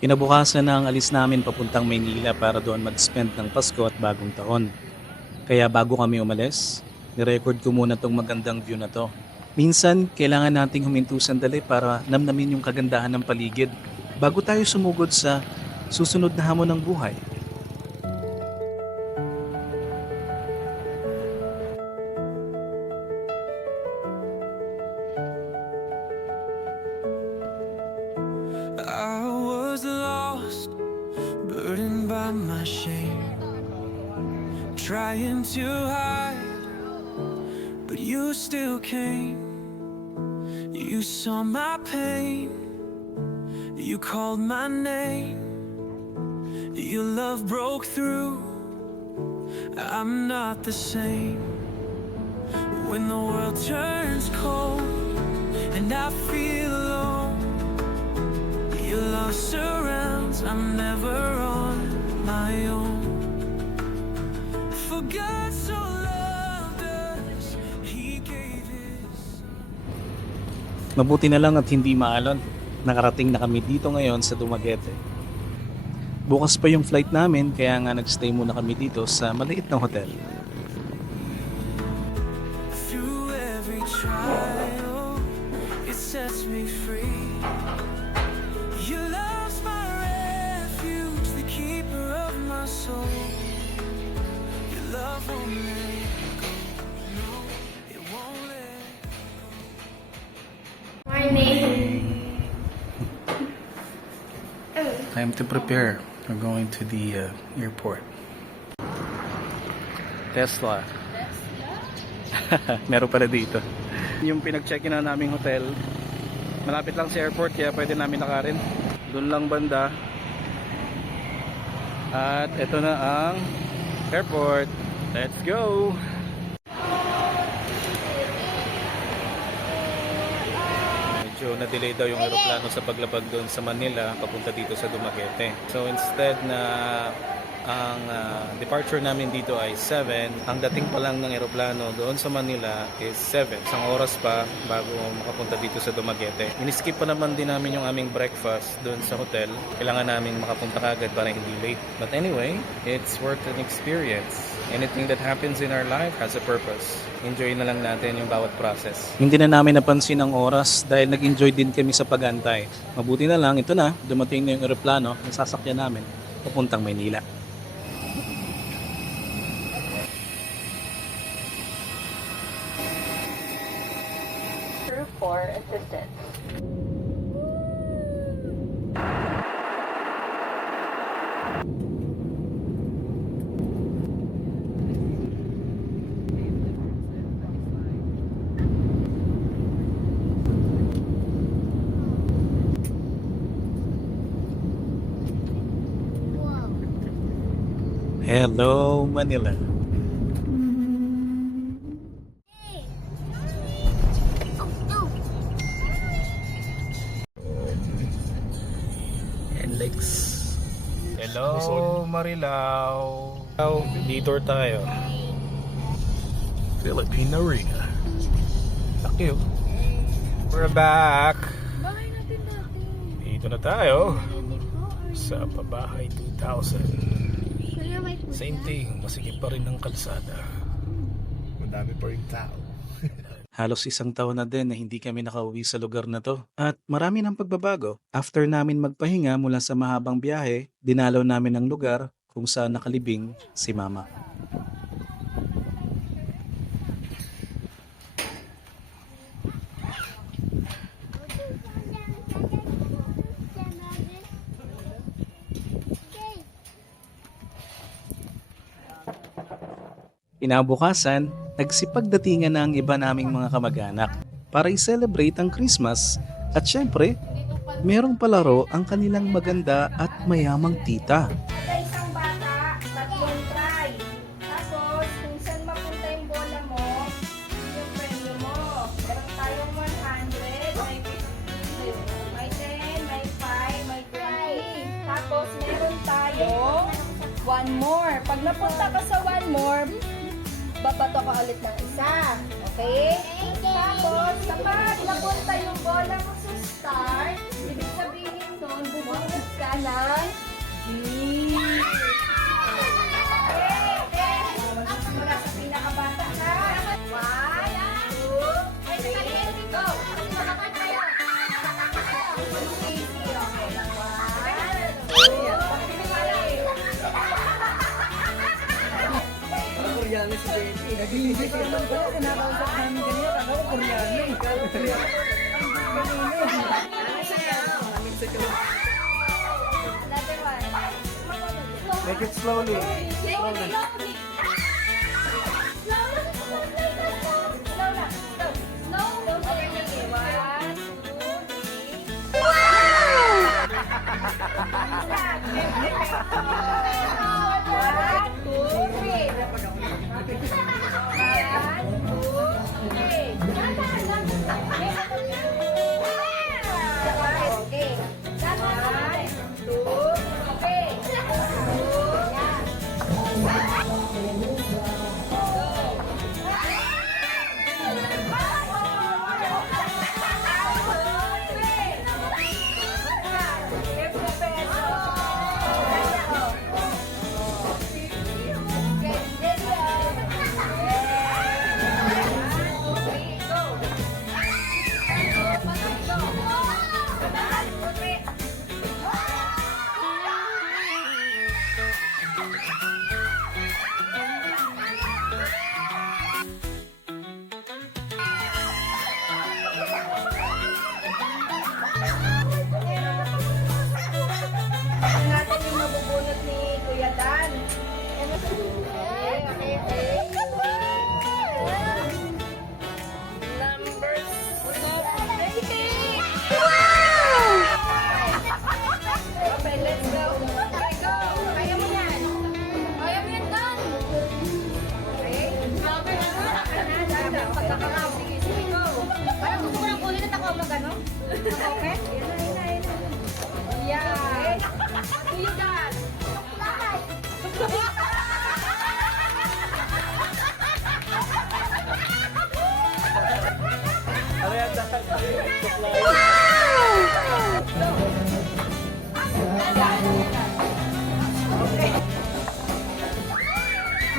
Kinabukasan na ang alis namin papuntang Maynila para doon mag-spend ng Pasko at Bagong Taon. Kaya bago kami umalis, nirecord ko muna tong magandang view na to. Minsan, kailangan nating huminto sandali para namnamin yung kagandahan ng paligid bago tayo sumugod sa susunod na hamon ng buhay. I was lost, burdened by my shame, trying to hide, but you still came. You saw my pain, you called my name, your love broke through. I'm not the same. When the world turns cold and I feel alone, your love surrounds, I'm never on my own. For God so loved us, He gave His Son. Mabuti na lang at hindi maalon. Nakarating na kami dito ngayon sa Dumaguete. Bukas pa yung flight namin kaya nga nagstay muna kami dito sa maliit na hotel. Through every trial, it sets me free. Your love's my refuge, the keeper of my soul. Your love won't let go, no, it won't let Morning. Time to prepare. We're going to the airport. Tesla. Meron pala dito. Yung pinag-check-in na naming hotel, malapit lang sa airport kaya pwede namin lakarin. Doon lang banda. At ito na ang airport. Let's go! Medyo na-delay daw yung aeroplano sa paglapag doon sa Manila papunta dito sa Dumaguete. So instead na ang departure namin dito ay 7, ang dating pa lang ng aeroplano doon sa Manila is 7. Isang oras pa bago makapunta dito sa Dumaguete. Iniskip pa naman din namin yung aming breakfast doon sa hotel. Kailangan namin makapunta kagad para hindi late. But anyway, it's worth an experience. Anything that happens in our life has a purpose. Enjoy na lang natin yung bawat process. Hindi na namin napansin ang oras dahil nag-enjoy din kami sa pag-antay. Mabuti na lang, ito na, dumating na yung aeroplano na sasakyan namin papuntang Maynila. Crew for assistance. Hello, Manila. Alex. Hello, Marilao. Detour tayo. Filipino Arena. Laki oh. We're back. Bahay natin dati. Dito na tayo sa Pabahay 2000. Same thing, masikip pa rin ang kalsada. Madami pa rin tao. Halos isang taon na din na hindi kami nakauwi sa lugar na to. At marami ng pagbabago. After namin magpahinga mula sa mahabang biyahe, dinalaw namin ang lugar kung saan nakalibing si Mama. Inabukasan, nagsipagdatingan na ang iba naming mga kamag-anak para i-celebrate ang Christmas at syempre, merong palaro ang kanilang maganda at mayamang tita. Sa isang bata, 3 try. Tapos, kung saan mapunta yung bola mo, yung premyo mo. Meron tayong 100, may 10, may 5, may 20. Tapos, meron tayong 1 more. Pag napunta ka sa 1 more, babato ka ulit ng isa. Okay? Tapos, kapag napunta yung bola mo sa start, ibig sabihin nun, Magbubunot ka ng G. Mula sa pinakabata ka. 1, 2, 3, go! Easy, okay. 1, 2, 3. Koreano si Betty. Nag-iisip naman pala, kinakausap namin kanina. Ako, Koreano eh. Kala Koreano. Another one. Make it slowly. Slowly. Natin yung mabubunot ni Kuya Dan. Okay. Number 70. Okay, let's go. Okay, go. Kaya mo yan. Kaya mo yan, Dan. Okay. Sige, go. Parang gusto ko lang kunin at ako mag-ano? Okay? Yeah. You got. Ano yan? Okay.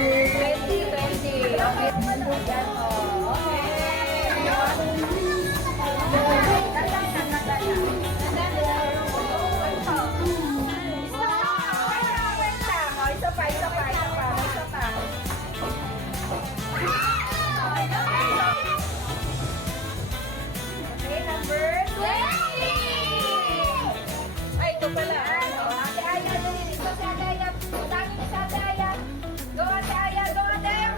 20. Okay. Yan, oh. Okay, number 20. Ay, ito pala. Ate Aya, dali. Ito si Ate Aya. Utangin ni si Ate Aya. Go, Ate Aya. Go, Ate Aya.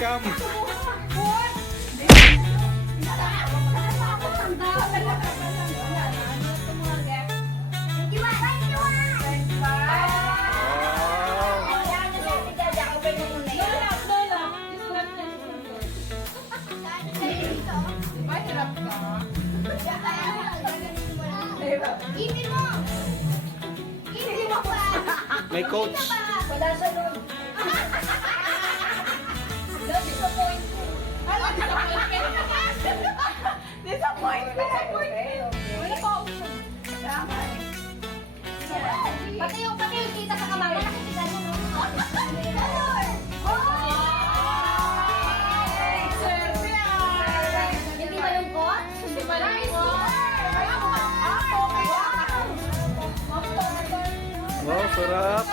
Scam! May coach. Wala siya nun. Disappoint. Ano, disappointment. Wala pa ako. Pati yung kita sa kamay. Nakikita niyo, no? Hindi malungkot? Hindi malungkot. Wow, sarap.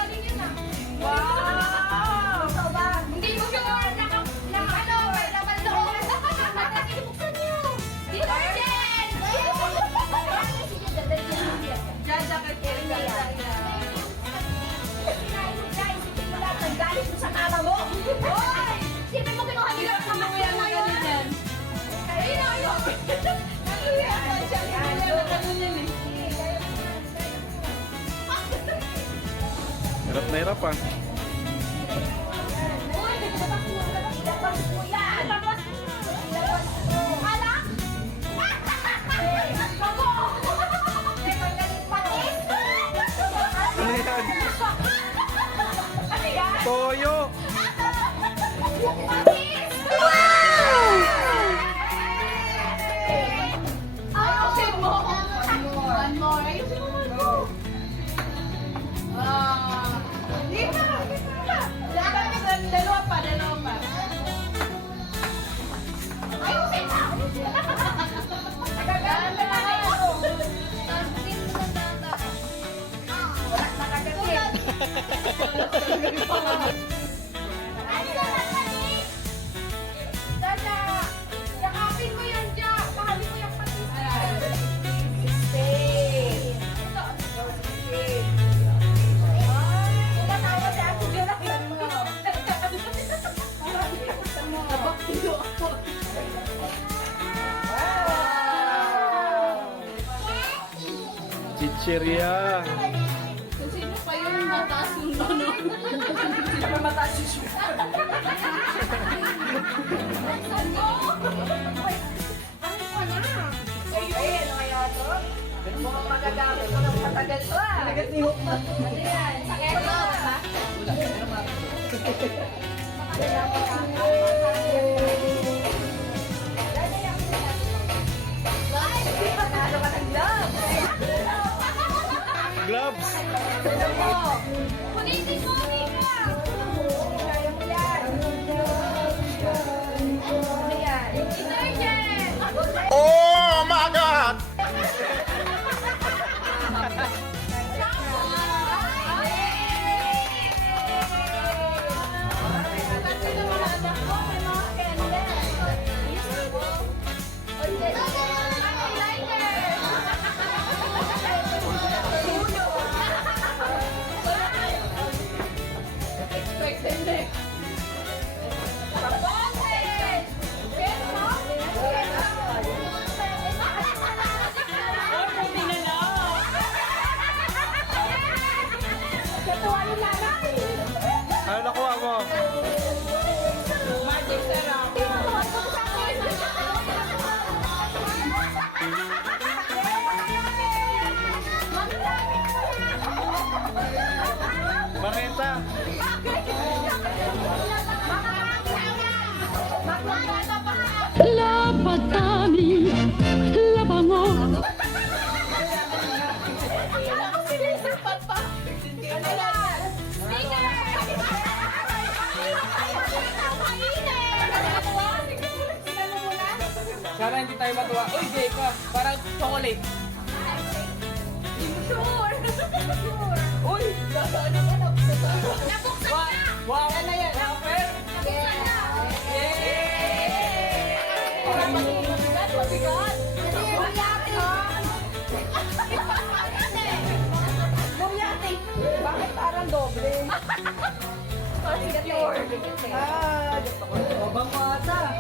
Wow! Gusto ba? Hindi mo sure. Laman loob. Kasi buksan niyo. Detergent! Jaja ka kaya. Kinain mo guys. Isipin mo lang. Naggalit mo sa kama mo. Hoy! Isipin mo kinuha nila sa kama mo yan na ganun yan. Ayun, ayun. Ano yan? Hirap na hirap ah. Labas mo yan! Labas mo! Labas mo! Alak! Bago! May magaling patis! Ano yan? Ano yan? Toyo! Patis! Wow! Ayusin mo! One more! Ayusin mo! One more! Di ba? Dalawa pa. Ayusin mo! Nagagalan na tayo. Wala nakagatin. Dada! Yakapin mo yan dyan. Pahalin mo yung patis. Stay. Stay. Natawa si Ate Jura. Chichirya. Sino pa yung mataas yung ano? Sino pa mataas yung shoe? Ano pa na? Okay, ano kaya to? Mukhang magagamit mo ng matagal to ah. Ano yan? Sakit mo ba? Panalo ka ng love. Gloves. Punitin mo, Mika! Kaya mo yan. Ano yan? Detergent! Oh my God! Ano nakuha mo? Magic syrup. Mareta. Lapatami, labango. Sana hindi tayo matuwa. Uy, Jay ka. Parang chocolate. Sure! Uy! Ano yan? Nabuksan na! Wow, ano yan? Rapper? Nabuksan na! Yay! Parang mabigat, mabigat! Bumiyate! Bumiyate! Bakit parang doble? Secure! Gusto ko. Babang mata.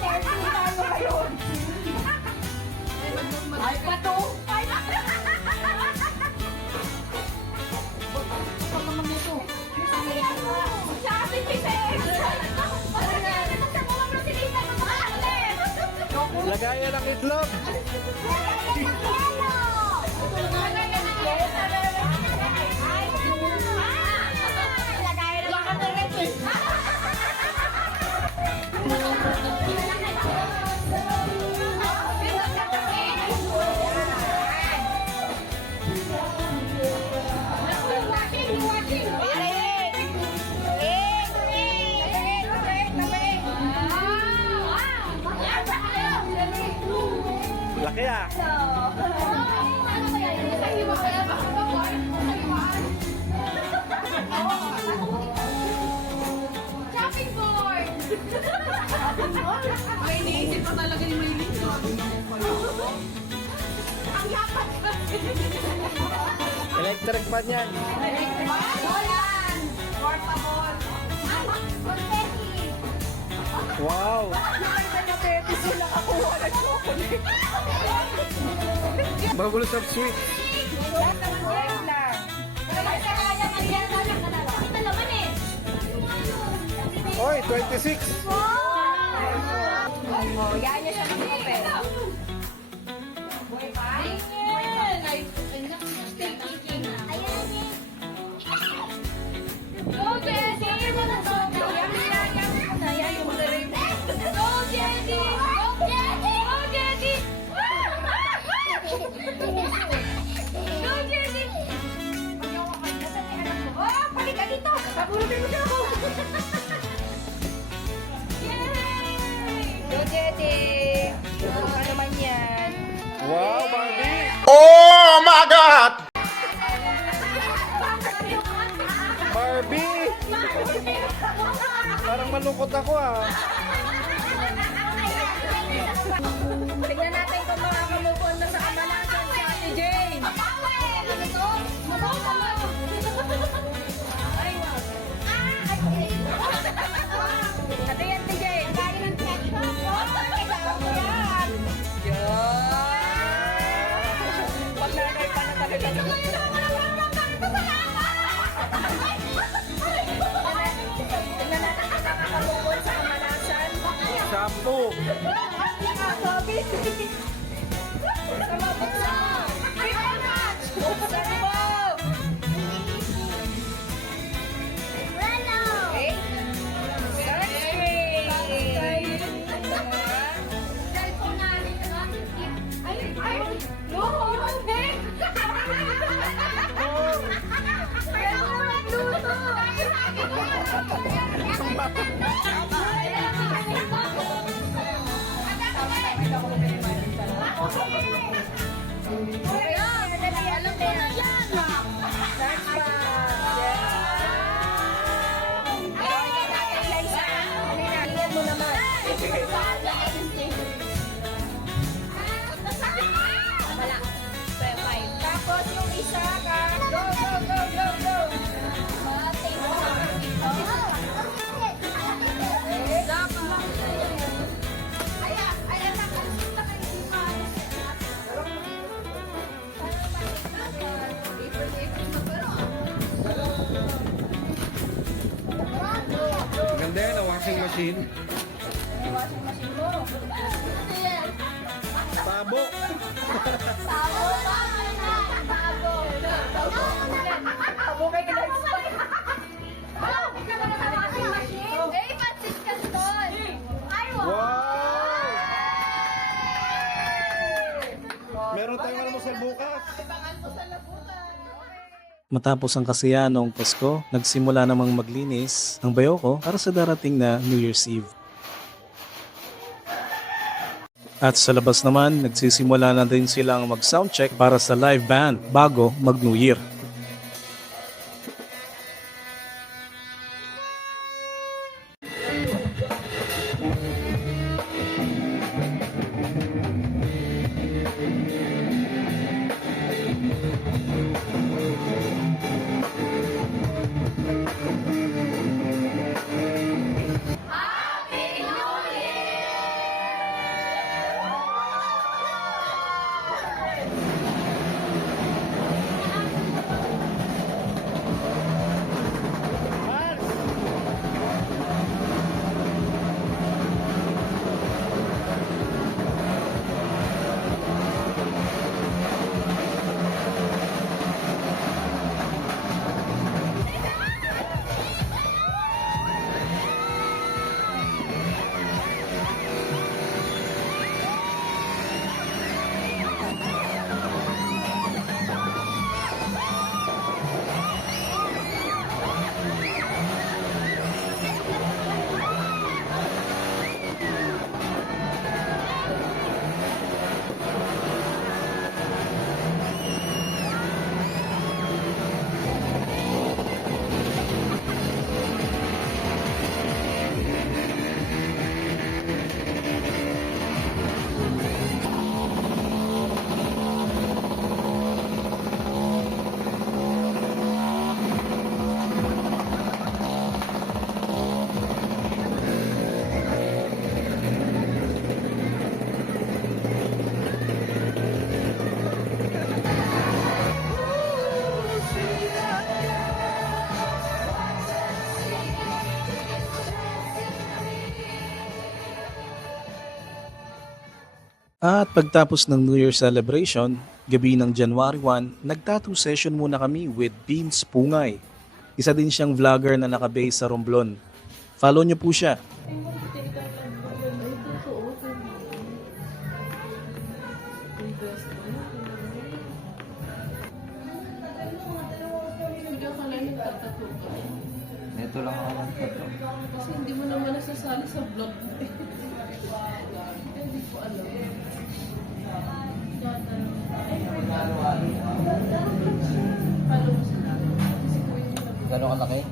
tayo ngayon. Ay, pato! Ay, Lagayan ng itlog. Laki ah. Shopping board! May iniisip pa talaga ni Maylin. Ang yapat kasi. Electric fan yan. Yan! Portable. Confetti. Wow. Bubbles of sweet. Yan naman yan lang. Oy, 26. Oh, yan niya siya ng open. Boy pa? Go, Jessie! Go, Jessie! Go, Jessie! Go, Jessie! Oh, palika dito! Pabunutin mo siya ako! Yay! Go, Jessie! Ano naman yan? Wow, Barbie. Barbie. Parang malungkot ako ah. Tignan natin kung makakamupon na sa kamalasan si Ate Jane. Ate yan, Ate Jane. Kaya ng ketchup. Yan. Pag-nanay pa na talaga. Tignan natin kung makakamupon sa kamalasan. Shampoo. Tapos yung isa ka. Go, go, go, go, go. Ganda yan, washing machine. Tabo. Abo kay kailangan. Eh, pansit ka doon. Wow! Meron tayong almusal bukas. Matapos ang kasiyahan noong Pasko, nagsimula namang maglinis ang Bayoko para sa darating na New Year's Eve. At sa labas naman, nagsisimula na din silang mag-soundcheck para sa live band bago mag-New Year. At pagtapos ng New Year celebration, gabi ng January 1, nag-tattoo session muna kami with Beans Pungay. Isa din siyang vlogger na nakabase sa Romblon. Follow niyo po siya. Ito lang ako nagtato. Kasi hindi mo naman nasasali sa vlog. Hindi ko alam. Follow mo sila. Kasi ko yun yung Gano'ng kalaki?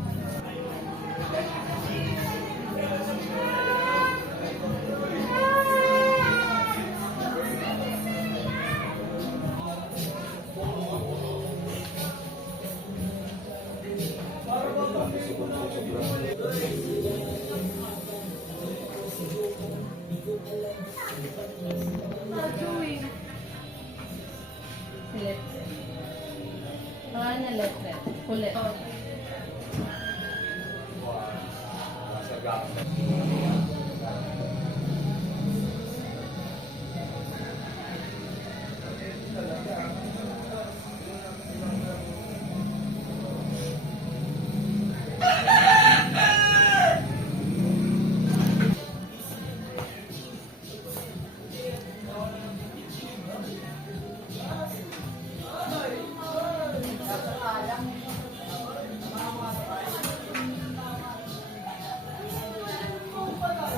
letre. Pangalan na letre. Kulit.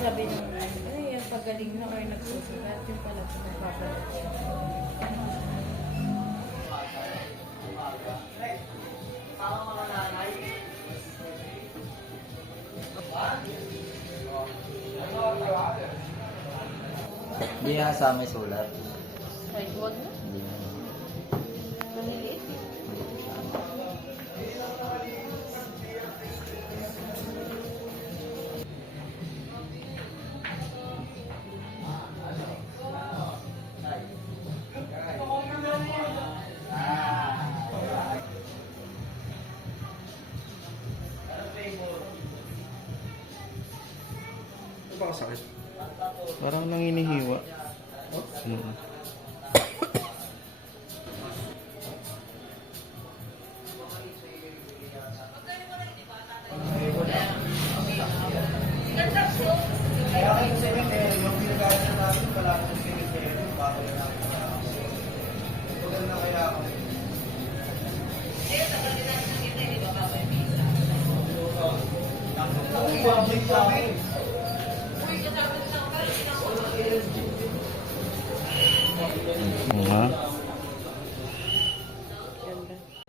Sabi nung ay, ang pagaling na or nagsusulat, yung pala ito nagpapalit. Hindi nga sa may sulat. Ay, huwag na. Maliliit eh. Parang nanginihiwa.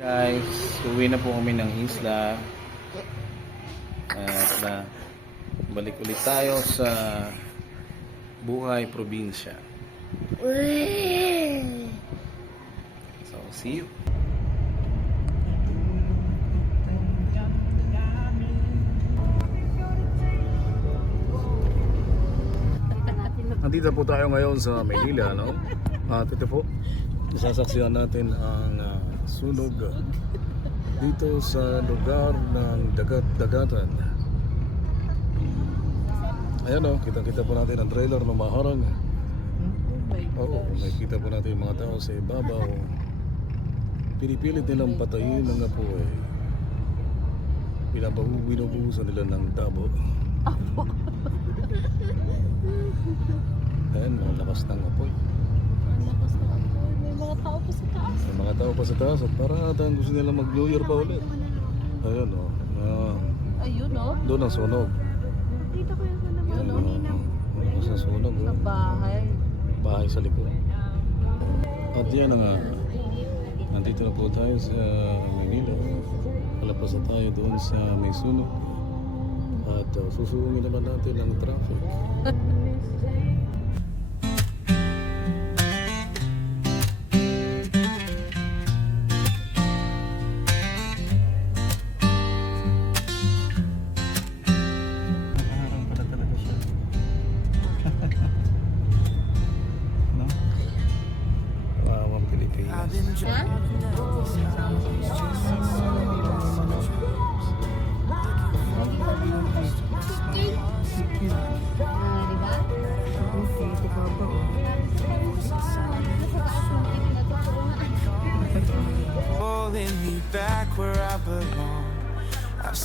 Guys, uwi na po kami ng isla. At balik ulit tayo sa buhay probinsya. So, see you. Nandito po tayo ngayon sa Maynila, no? At ito po, sasaksihan natin ang sunog dito sa lugar ng dagat-dagatan. Ayan o, kitang-kita po natin ang trailer na maharang. Oo, nakikita po natin yung mga tao sa ibabaw. Pinipilit nilang patayin ang apoy. Binubuhusan nila ng tabo. Ayan, ang lakas ng apoy. May mga tao pa sa taas. May mga tao pa sa taas at para atang gusto nila mag-New Year pa ulit. Ayun o. Ayun oh. Doon ang sunog. Dito ko yung sunog. Ayun o. Doon sa sunog o. Sa bahay. Bahay sa likod. At yan nga. Nandito na po tayo sa Manila. Palapas na tayo doon sa may sunog. At susuungin naman natin ang traffic. Harang pala talaga siya. No? Kawawang Pilipinas. Diba?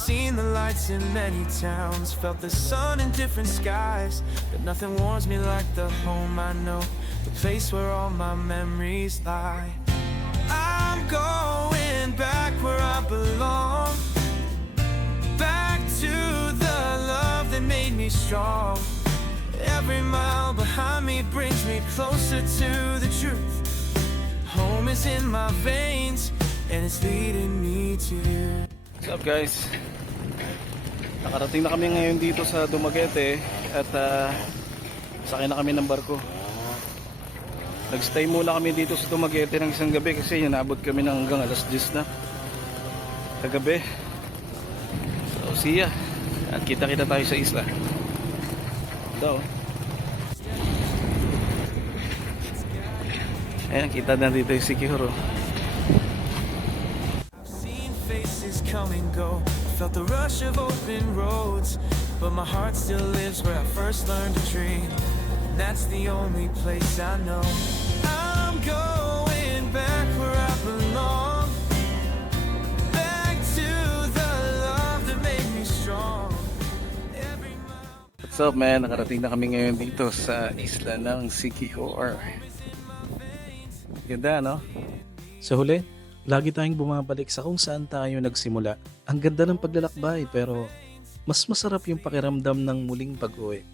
seen the lights in many towns, felt the sun in different skies, but nothing warms me like the home I know, the place where all my memories lie. I'm going back where I belong, back to the love that made me strong. Every mile behind me brings me closer to the truth. Home is in my veins, and it's leading me to you. What's up guys? Nakarating na kami ngayon dito sa Dumaguete at sakay na kami ng barko. Nagstay muna kami dito sa Dumaguete ng isang gabi kasi inabot kami ng hanggang alas 10 na kagabi. So see ya. At kita-kita tayo sa isla. Ito. Ayan, kita na dito yung Sikihor. Seen faces come and go, felt the rush of open roads, but my heart still lives where I first learned to dream. And that's the only place I know. I'm going back where I belong, back to the love that made me strong. Every mile. What's up man? Nakarating na kami ngayon dito sa isla ng Sikihor. Ganda no? Sa huli, lagi tayong bumabalik sa kung saan tayo nagsimula. Ang ganda ng paglalakbay pero mas masarap yung pakiramdam ng muling pag-uwi.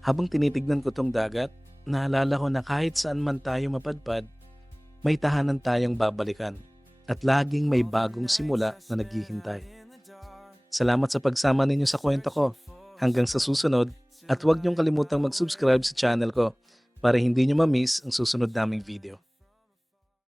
Habang tinitignan ko tong dagat, naalala ko na kahit saan man tayo mapadpad, may tahanan tayong babalikan at laging may bagong simula na naghihintay. Salamat sa pagsama ninyo sa kwento ko. Hanggang sa susunod at huwag niyong kalimutang mag-subscribe sa channel ko para hindi niyo ma-miss ang susunod naming video.